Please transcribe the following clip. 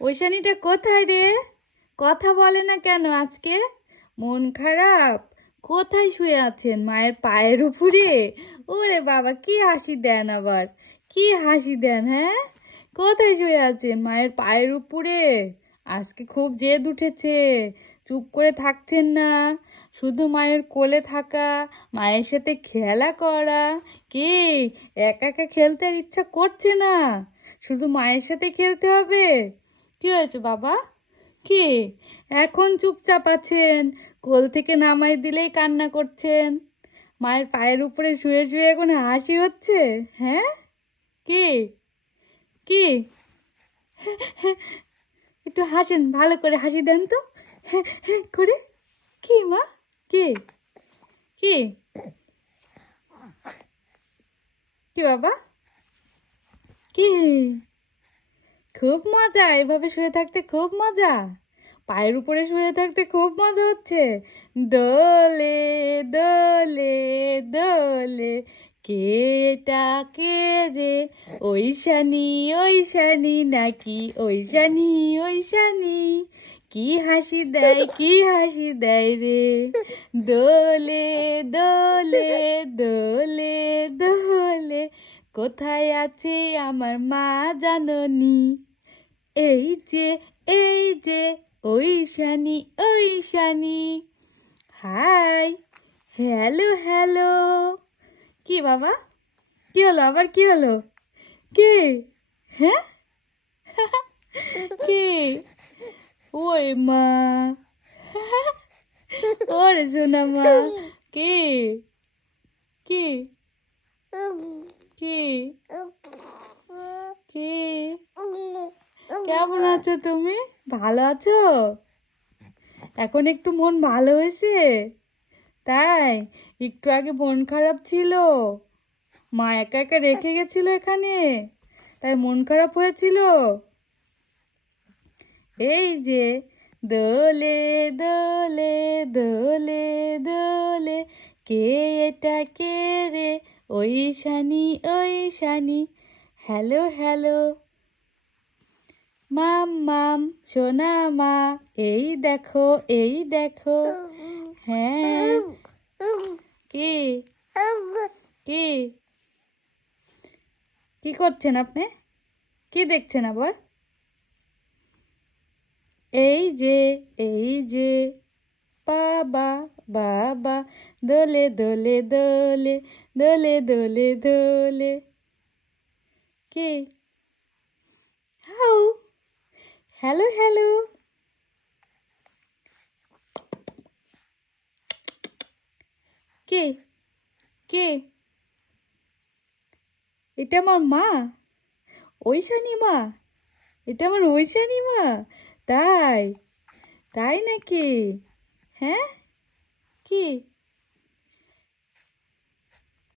ঐশানীটা কোথায় রে? কথা বলে না কেন আজকে? মন খারাপ? কোথায় শুয়ে আছেন? মায়ের পায়ের উপরে? ওরে বাবা, কি হাসি দেন আবার, কি হাসি দেন, হ্যাঁ? কোথায় শুয়ে আছেন? মায়ের পায়ের উপরে? আজকে খুব জেদ উঠেছে, চুপ করে থাকছেন না, শুধু মায়ের কোলে থাকা, মায়ের সাথে খেলা করা। কি একা একা খেলতে আর ইচ্ছা করছে না? শুধু মায়ের সাথে খেলতে হবে? কি হয়েছে বাবা? কি এখন চুপচাপ আছেন? কোল থেকে নামাই দিলেই কান্না করছেন, মায়ের পায়ের উপরে শুয়ে শুয়ে এখন হাসি হচ্ছে, হ্যাঁ? কি কি একটু হাসেন, ভালো করে হাসি দেন তো, হ্যাঁ হ্যাঁ করে। কি মা? কি কি কি বাবা? কি? খুব মজা, এভাবে শুয়ে থাকতে খুব মজা, পায়ের উপরে শুয়ে থাকতে খুব মজা হচ্ছে। দোলে দোলে দোলে, কে এটা কে রে? ঐশানী ঐশানী নাকি ঐশানী ঐশানী? কি হাসি দেয়, কি হাসি দেয় রে? দোলে দোলে দোলে দোলে, কোথায় আছে আমার মা জাননি? এই যে এই যে Aishani Aishani. Hi, hello hello. কি বাবা? কি হলো আবার, কি হলো? কি? হ্যাঁ? কি? ওরে মা, ওরে সোনা মা। কি কি কি কি? কেমন আছো তুমি? ভালো আছো? এখন একটু মন ভালো হয়েছে? তাই? একটু আগে মন খারাপ ছিল, মা একা একা রেখে গেছিল এখানে, তাই মন খারাপ হয়েছিল। এই যে দোলে দোলে দোলে দোলে, কে এটা কে রে? ঐশানী ঐশানী। Hello hello. মাম মাম সোনা মা, এই দেখো এই দেখো। হ্যাঁ। কি কি কি করছেন আপনি? কি দেখছেন আবার? এই যে এই যে বাবা বাবা, দোলে দোলে দোলে দোলে দোলে দোলে। কি? How, hello hello. কে কে? এটা আমার মা, ঐশানী মা। এটা আমার ঐশানী মা? তাই? তাই নাকি? হ্যাঁ। কি?